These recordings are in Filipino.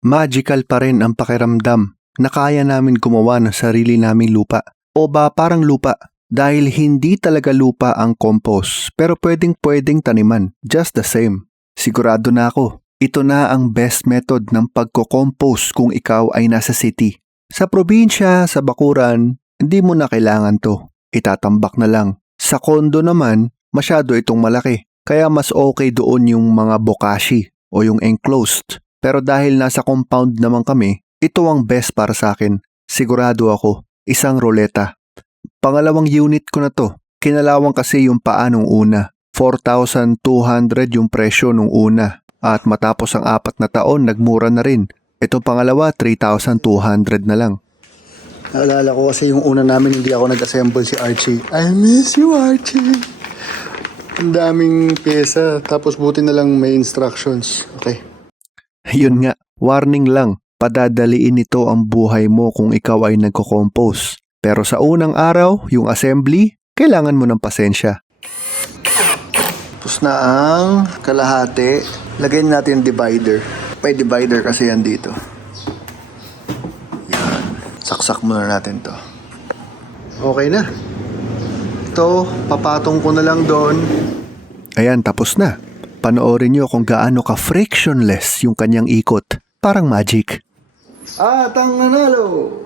Magical pa rin ang pakiramdam na kaya namin gumawa ng sarili naming lupa. O ba parang lupa? Dahil hindi talaga lupa ang compost pero pwedeng taniman. Just the same. Sigurado na ako, ito na ang best method ng pagko-compost kung ikaw ay nasa city. Sa probinsya, sa bakuran, hindi mo na kailangan to. Itatambak na lang. Sa kondo naman, masyado itong malaki. Kaya mas okay doon yung mga bokashi o yung enclosed. Pero dahil nasa compound naman kami, ito ang best para sa akin. Sigurado ako, isang roleta. Pangalawang unit ko na to. Kinalawang kasi yung paa nung una. 4,200 yung presyo nung una. At matapos ang 4 na taon, nagmura na rin. Itong pangalawa, 3,200 na lang. Naalala ko kasi yung una namin hindi ako nag-assemble si Archie. I miss you, Archie. Ang daming pyesa, tapos buti na lang may instructions. Okay. Yun nga, warning lang. Padadaliin nito ang buhay mo kung ikaw ay nagko-compose. Pero sa unang araw, yung assembly, kailangan mo ng pasensya. Tapos na ang kalahati. Lagyan natin yung divider. May divider kasi yan dito. Yan. Saksak muna natin to. Okay na. Ito, papatong ko na lang doon. Ayan, tapos na. Panoorin nyo kung gaano ka-frictionless yung kanyang ikot. Parang magic. At ang nanalo!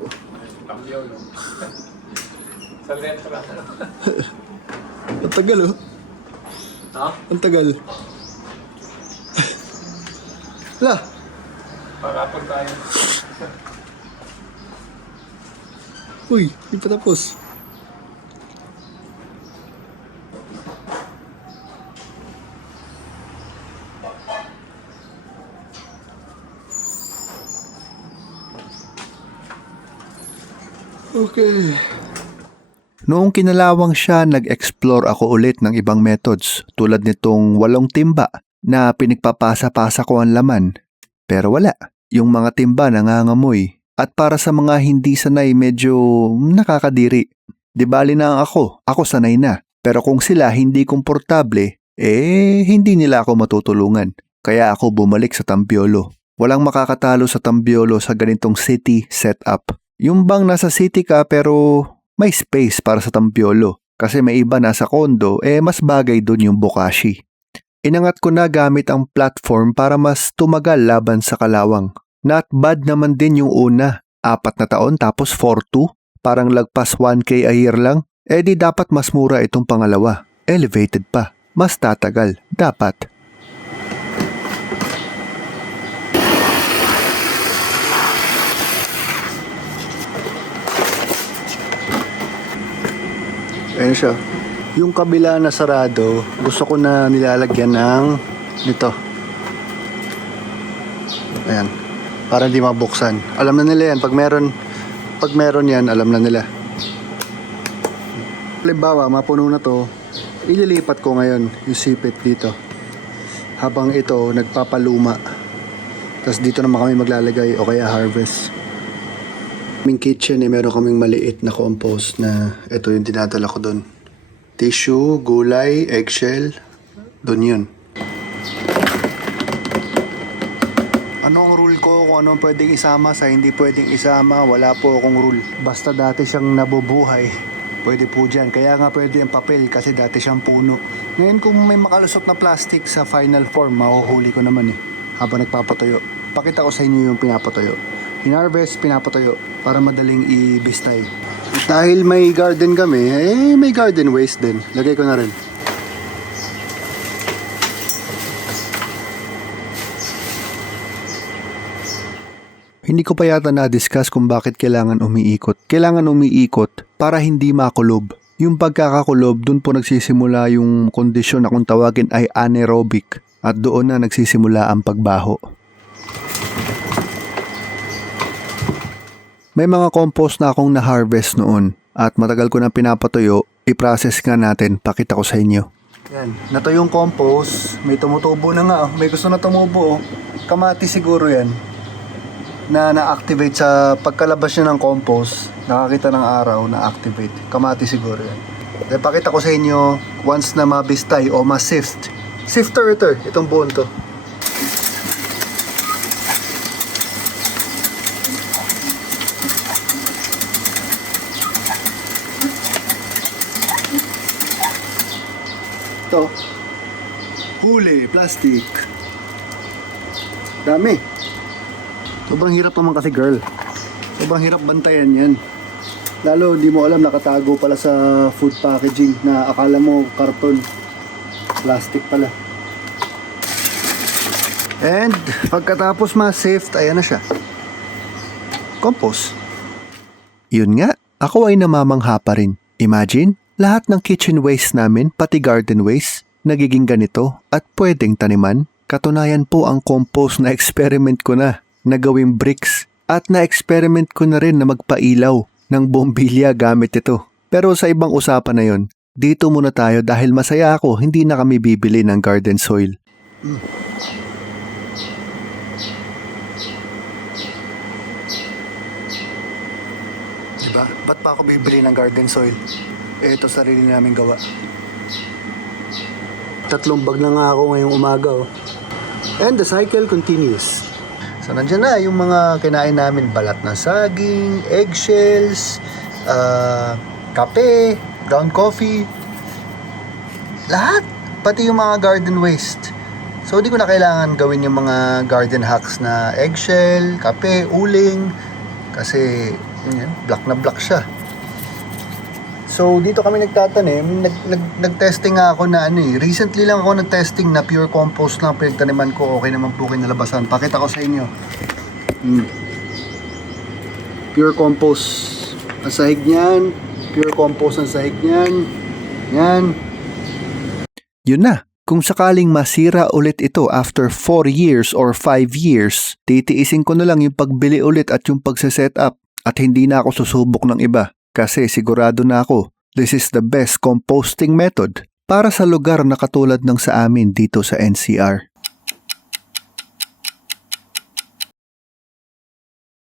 Sa letra. Ang tagal oh. Ha? Ang tagal. Wala. Parapag tayo. Uy, hindi pa tapos. Okay. Noong kinalawang siya, nag-explore ako ulit ng ibang methods tulad nitong 8 timba na pinagpapasa-pasa ko ang laman. Pero wala, yung mga timba nangangamoy at para sa mga hindi sanay medyo nakakadiri. Di bali na ako sanay na. Pero kung sila hindi komportable, hindi nila ako matutulungan. Kaya ako bumalik sa Tampiolo. Walang makakatalo sa Tampiolo sa ganitong city setup. Yung bang nasa city ka pero may space para sa Tampiolo kasi may iba nasa kondo mas bagay dun yung bokashi. Inangat ko na gamit ang platform para mas tumagal laban sa kalawang. Not bad naman din yung una. 4 na taon tapos 4-2. Parang lagpas 1K a year lang. Di dapat mas mura itong pangalawa. Elevated pa. Mas tatagal. Dapat. Ayan siya. Yung kabila na sarado, gusto ko na nilalagyan ng nito. Ayan. Para hindi mabuksan. Alam na nila yan. Pag meron yan, alam na nila. Halimbawa, mapuno na to. Ililipat ko ngayon yung sipit dito. Habang ito, nagpapaluma. Tapos dito naman kami maglalagay o kaya harvest. Kaming kitchen meron kaming maliit na compost na ito yung dinadala ko doon. Tissue, gulay, eggshell, doon yun. Ano ang rule ko kung ano pwedeng isama sa hindi pwedeng isama? Wala po akong rule. Basta dati siyang nabubuhay, pwede po dyan. Kaya nga pwede yung papel kasi dati siyang puno. Ngayon kung may makalusot na plastic sa final form, mahuhuli ko naman habang nagpapatuyo. Pakita ko sa inyo yung pinapatuyo. Hinarvest, pinapatuyo para madaling ibistay. Dahil may garden kami, may garden waste din. Lagay ko na rin. Hindi ko pa yata na-discuss kung bakit kailangan umiikot. Kailangan umiikot para hindi makulob. Yung pagkakakulob, dun po nagsisimula yung kondisyon na kung tawagin ay anaerobic at doon na nagsisimula ang pagbaho. May mga compost na akong na-harvest noon at matagal ko na pinapatuyo, i-process nga natin, pakita ko sa inyo. Yan, nato yung compost, may tumutubo na nga, may gusto na tumubo. Kamati siguro yan na na-activate sa pagkalabas niya ng compost, nakakita ng araw, na-activate. Kamati siguro yan. Kaya pakita ko sa inyo once na mabistay o ma-sift. Sifter ito, itong buon to. Ito. Huli, plastic. Dami. Sobrang hirap naman kasi, girl. Sobrang hirap bantayan yan. Lalo, hindi mo alam, nakatago pala sa food packaging na akala mo karton. Plastic pala. And, pagkatapos ma-sift, ayan na siya. Compost. Yun nga, ako ay namamangha pa rin. Imagine, lahat ng kitchen waste namin, pati garden waste, nagiging ganito at pwedeng taniman. Katunayan po ang compost na experiment ko na gawing bricks at na-experiment ko na rin na magpailaw ng bombilya gamit ito. Pero sa ibang usapan na yon, dito muna tayo dahil masaya ako hindi na kami bibili ng garden soil. Diba? Ba't pa ako bibili ng garden soil? Ito sarili namin gawa. 3 bag na nga ako ngayong umaga. Oh. And the cycle continues. So nandiyan na yung mga kinain namin. Balat ng saging, eggshells, kape, ground coffee. Lahat. Pati yung mga garden waste. So di ko na kailangan gawin yung mga garden hacks na eggshell, kape, uling. Kasi yun, black na black siya. So dito kami nagtatanim, nag-testing nga ako na recently lang ako nag-testing na pure compost lang pinagtaniman ko, okay naman po kinalabasan. Pakita ko sa inyo. Pure compost ang sahig niyan, pure compost ang sahig niyan. Yan. Yun na, kung sakaling masira ulit ito after 4 years or 5 years, titiisin ko na lang yung pagbili ulit at yung pagse-set up at hindi na ako susubok ng iba. Kasi sigurado na ako, this is the best composting method para sa lugar na katulad ng sa amin dito sa NCR.